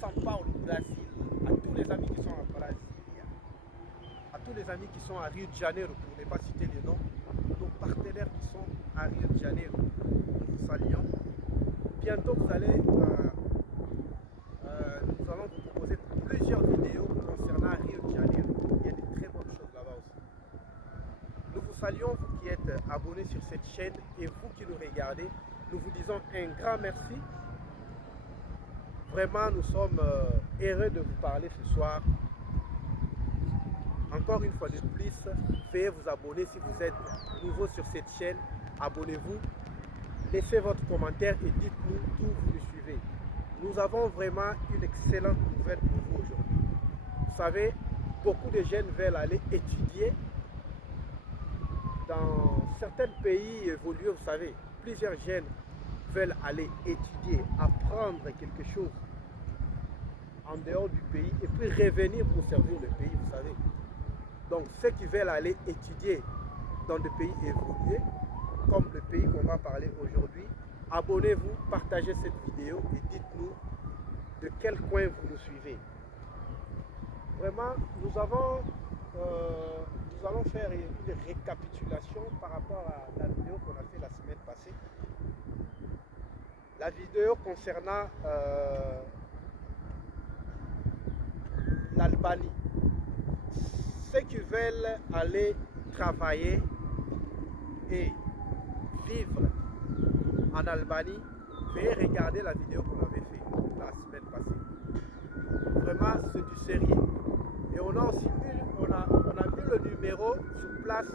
São Paulo, Brésil, à tous les amis qui sont à Brasilia, à tous les amis qui sont à Rio de Janeiro, pour ne pas citer les noms, nos partenaires qui sont à Rio de Janeiro, nous vous saluons. Bientôt, nous allons vous proposer plusieurs vidéos concernant Rio de Janeiro. Il y a de très bonnes choses là-bas aussi. Nous vous saluons, vous qui êtes abonnés sur cette chaîne et vous qui nous regardez. Nous vous disons un grand merci. Vraiment, nous sommes heureux de vous parler ce soir. Encore une fois de plus, veuillez vous abonner si vous êtes nouveau sur cette chaîne. Abonnez-vous, laissez votre commentaire et dites-nous d'où vous nous suivez. Nous avons vraiment une excellente nouvelle pour vous aujourd'hui. Vous savez, beaucoup de jeunes veulent aller étudier dans certains pays évolués. Vous savez, plusieurs jeunes veulent aller étudier, apprendre quelque chose en dehors du pays et puis revenir pour servir le pays, vous savez. Donc ceux qui veulent aller étudier dans des pays évolués, comme le pays qu'on va parler aujourd'hui, abonnez-vous, partagez cette vidéo et dites-nous de quel coin vous nous suivez. Vraiment, nous allons faire une récapitulation par rapport à la vidéo qu'on a fait la semaine passée. La vidéo concernant l'Albanie. Ceux qui veulent aller travailler et vivre en Albanie, veuillez regarder la vidéo qu'on avait fait la semaine passée. Vraiment, c'est du sérieux. Et on a aussi mis, on a mis le numéro sur place.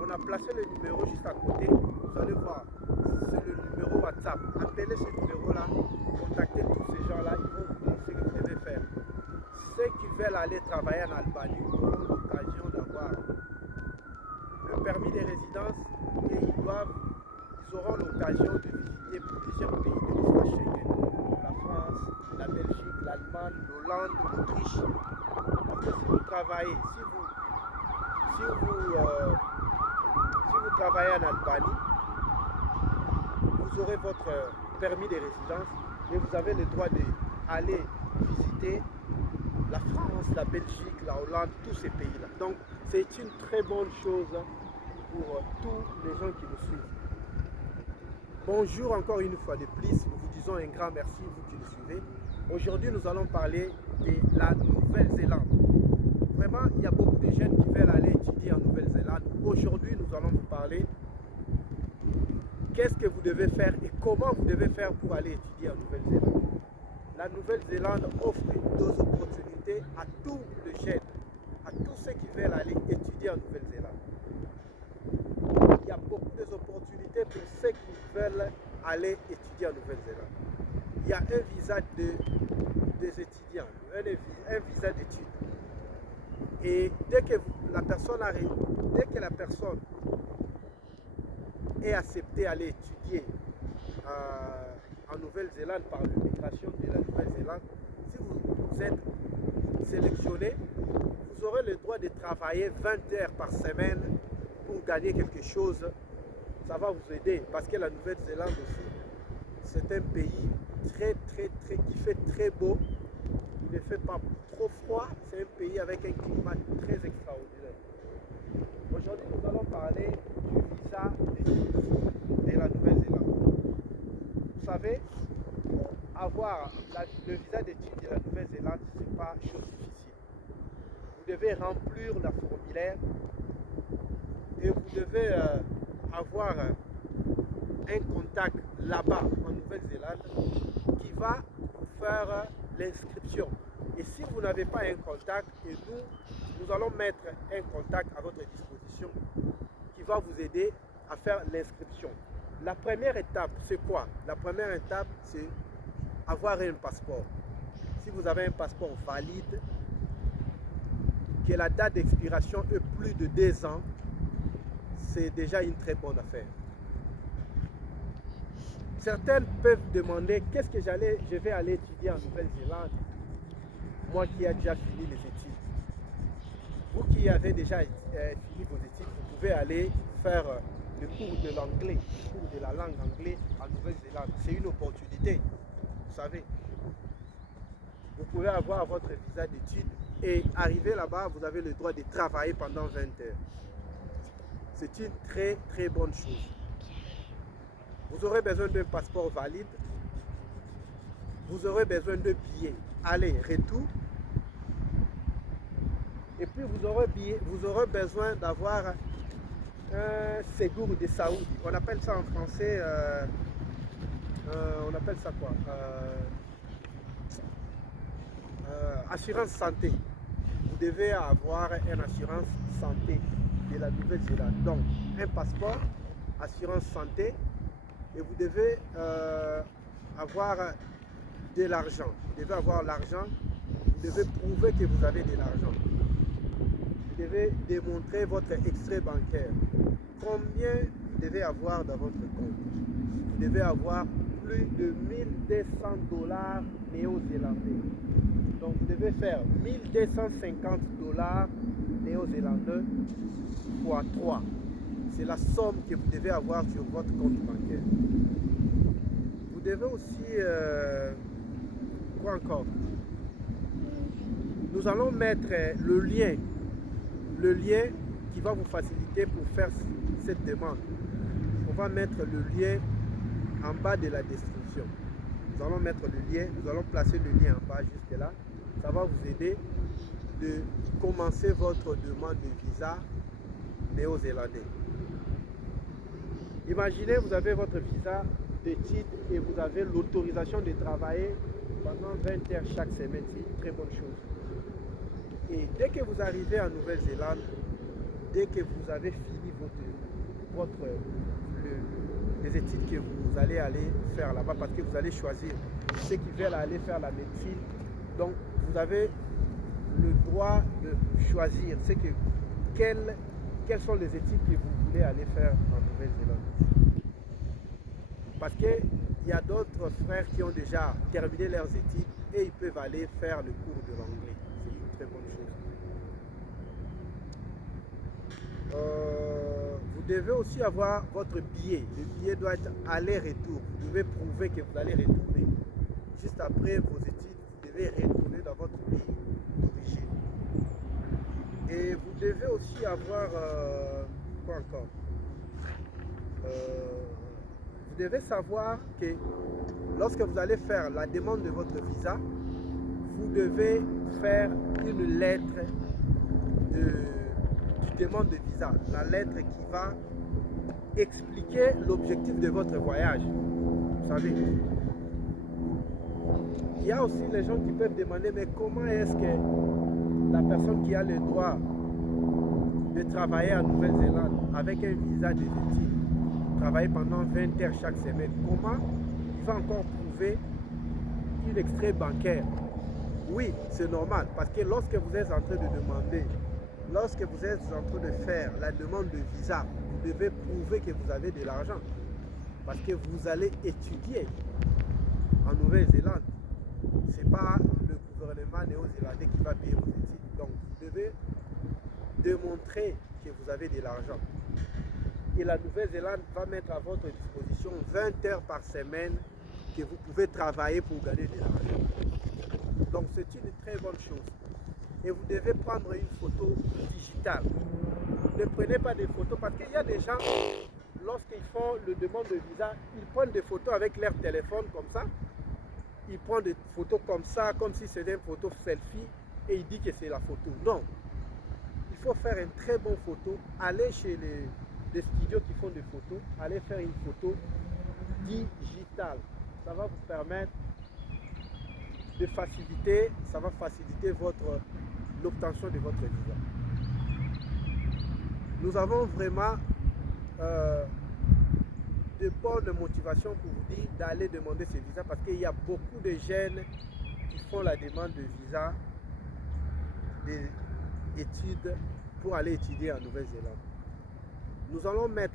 On a placé le numéro juste à côté. Vous allez voir, c'est le numéro WhatsApp. Appelez ce numéro-là, contactez tous ces gens-là, ils vont vous dire ce que vous devez faire. Ceux qui veulent aller travailler en Albanie auront l'occasion d'avoir le permis de résidence et ils auront l'occasion de visiter plusieurs pays de l'espace Schengen. La France, la Belgique, l'Allemagne, l'Hollande, l'Autriche. Parce que si vous travaillez, si vous travaillez en Albanie, vous aurez votre permis de résidence et vous avez le droit d'aller visiter la France, la Belgique, la Hollande, tous ces pays-là. Donc, c'est une très bonne chose pour tous les gens qui nous suivent. Bonjour encore une fois de plus. Nous vous disons un grand merci, vous qui nous suivez. Aujourd'hui, nous allons parler de la Nouvelle-Zélande. Vraiment, il y a beaucoup de jeunes qui veulent aller étudier en Nouvelle-Zélande. Aujourd'hui, nous allons vous parler qu'est-ce que vous devez faire et comment vous devez faire pour aller étudier en Nouvelle-Zélande. La Nouvelle-Zélande offre deux opportunités à tous les jeunes, à tous ceux qui veulent aller étudier en Nouvelle-Zélande. Il y a beaucoup d'opportunités pour ceux qui veulent aller étudier en Nouvelle-Zélande. Il y a un visa des étudiants, un visa d'études. Et dès que la personne est acceptée à aller étudier en Nouvelle-Zélande par l'immigration de la Nouvelle-Zélande, si vous êtes sélectionné, vous aurez le droit de travailler 20 heures par semaine pour gagner quelque chose. Ça va vous aider parce que la Nouvelle-Zélande aussi, c'est un pays qui fait très beau. Il ne fait pas trop froid. C'est un pays avec un climat très extraordinaire. Aujourd'hui, nous allons parler du visa de la Nouvelle-Zélande. Vous savez, pour avoir le visa d'études de la Nouvelle-Zélande, ce n'est pas chose difficile. Vous devez remplir le formulaire et vous devez avoir un contact là-bas en Nouvelle-Zélande qui va faire l'inscription. Et si vous n'avez pas un contact, et nous allons mettre un contact à votre disposition qui va vous aider à faire l'inscription. La première étape, c'est quoi? La première étape, c'est avoir un passeport. Si vous avez un passeport valide, que la date d'expiration est plus de 2 ans, c'est déjà une très bonne affaire. Certaines peuvent demander qu'est-ce que je vais aller étudier en Nouvelle-Zélande, moi qui ai déjà fini les études. Vous qui avez déjà fini vos études, vous pouvez aller faire le cours de l'anglais, le cours de la langue anglaise en Nouvelle-Zélande. C'est une opportunité, vous savez. vous pouvez avoir votre visa d'études et arriver là-bas, vous avez le droit de travailler pendant 20 heures. C'est une très très bonne chose. Vous aurez besoin d'un passeport valide. Vous aurez besoin de billets aller-retour. Et puis vous aurez besoin d'avoir un séjour de Saoudi. On appelle ça en français, on appelle ça quoi, assurance santé. Vous devez avoir une assurance santé de la Nouvelle-Zélande. Donc, un passeport, assurance santé, et vous devez avoir de l'argent. Vous devez avoir l'argent, vous devez prouver que vous avez de l'argent. Vous devez démontrer votre extrait bancaire. Combien vous devez avoir dans votre compte? Vous devez avoir plus de 1200 dollars néo-zélandais. Donc vous devez faire 1250 dollars néo-zélandais fois 3. C'est la somme que vous devez avoir sur votre compte bancaire. Vous devez aussi... quoi encore? Nous allons mettre le lien qui va vous faciliter pour faire cette demande. On va mettre le lien en bas de la description. Nous allons mettre le lien, nous allons placer le lien en bas jusque là. Ça va vous aider de commencer votre demande de visa néo-zélandais. Imaginez, vous avez votre visa d'études et vous avez l'autorisation de travailler pendant 20 heures chaque semaine. C'est une très bonne chose. Et dès que vous arrivez en Nouvelle-Zélande, dès que vous avez fini les études que vous allez aller faire là-bas, parce que vous allez choisir ceux qui veulent aller faire la médecine, donc vous avez le droit de choisir quelles sont les études que vous voulez aller faire en Nouvelle-Zélande. Parce qu'il y a d'autres frères qui ont déjà terminé leurs études et ils peuvent aller faire le cours de l'anglais. C'est une très bonne chose. Vous devez aussi avoir votre billet. Le billet doit être aller-retour. Vous devez prouver que vous allez retourner. Juste après vos études, vous devez retourner dans votre pays d'origine. Et vous devez aussi avoir... quoi encore? Vous devez savoir que lorsque vous allez faire la demande de votre visa, vous devez faire une lettre de demande de visa. La lettre qui va expliquer l'objectif de votre voyage. Vous savez, il y a aussi les gens qui peuvent demander, mais comment est-ce que la personne qui a le droit de travailler en Nouvelle-Zélande avec un visa des études, travailler pendant 20 heures chaque semaine, comment il va encore prouver un extrait bancaire? Oui, c'est normal, parce que lorsque vous êtes en train de demander, lorsque vous êtes en train de faire la demande de visa, vous devez prouver que vous avez de l'argent, parce que vous allez étudier en Nouvelle-Zélande. Ce n'est pas le gouvernement néo-zélandais qui va payer vos études, donc vous devez démontrer que vous avez de l'argent. Et la Nouvelle-Zélande va mettre à votre disposition 20 heures par semaine que vous pouvez travailler pour gagner de l'argent. Donc c'est une très bonne chose. Et vous devez prendre une photo digitale. Ne prenez pas des photos parce qu'il y a des gens, lorsqu'ils font le demande de visa, ils prennent des photos avec leur téléphone comme ça. Ils prennent des photos comme ça, comme si c'était une photo selfie et ils disent que c'est la photo. Non. Il faut faire une très bonne photo. Allez chez les studios qui font des photos, allez faire une photo digitale. Ça va vous permettre de faciliter, ça va faciliter l'obtention de votre visa. Nous avons vraiment de bonnes motivations pour vous dire d'aller demander ce visa parce qu'il y a beaucoup de jeunes qui font la demande de visa d'études pour aller étudier en Nouvelle-Zélande. Nous allons mettre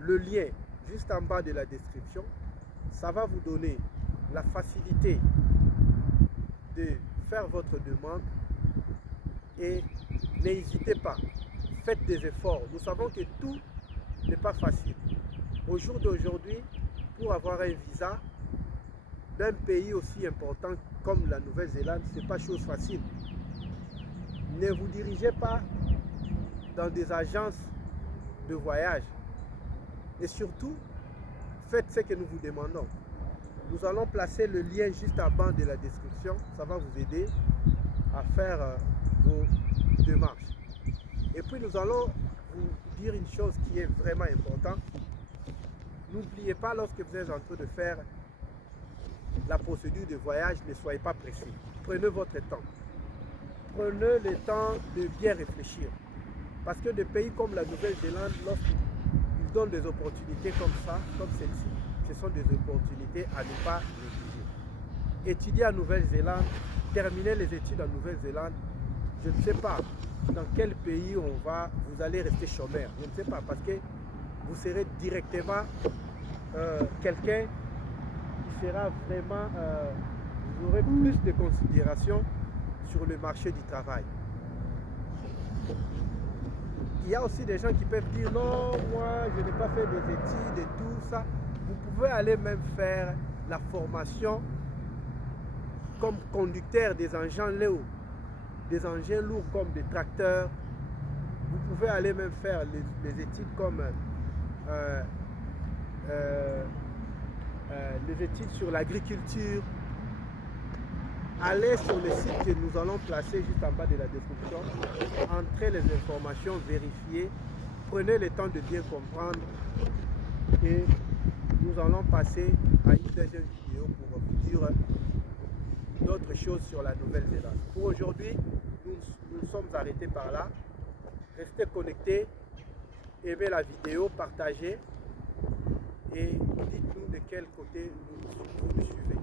le lien juste en bas de la description. Ça va vous donner la facilité de faire votre demande et n'hésitez pas, faites des efforts. Nous savons que tout n'est pas facile. Au jour d'aujourd'hui, pour avoir un visa, d'un pays aussi important comme la Nouvelle-Zélande, ce n'est pas chose facile. Ne vous dirigez pas dans des agences de voyage. Et surtout, faites ce que nous vous demandons. Nous allons placer le lien juste en bas de la description. Ça va vous aider à faire vos démarches. Et puis nous allons vous dire une chose qui est vraiment importante. N'oubliez pas, lorsque vous êtes en train de faire la procédure de voyage, ne soyez pas pressé. Prenez votre temps. Prenez le temps de bien réfléchir. Parce que des pays comme la Nouvelle-Zélande, lorsqu'ils donnent des opportunités comme ça, comme celle-ci, ce sont des opportunités à ne pas négliger. Étudier en Nouvelle-Zélande, terminer les études en Nouvelle-Zélande, je ne sais pas dans quel pays vous allez rester chômeur. Je ne sais pas, parce que vous serez directement quelqu'un qui sera vraiment, vous aurez plus de considération sur le marché du travail. Il y a aussi des gens qui peuvent dire non, moi je n'ai pas fait des études et tout ça. Vous pouvez aller même faire la formation comme conducteur des engins lourds, comme des tracteurs. Vous pouvez aller même faire les études comme les études sur l'agriculture. Allez sur le site que nous allons placer juste en bas de la description. Entrez les informations, vérifiez. Prenez le temps de bien comprendre. Et nous allons passer à une deuxième vidéo pour vous dire d'autres choses sur la Nouvelle-Zélande. Pour aujourd'hui, nous sommes arrêtés par là. Restez connectés, aimez la vidéo, partagez et dites-nous de quel côté vous nous suivez.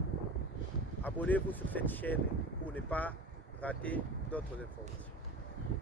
Abonnez-vous sur cette chaîne pour ne pas rater d'autres informations.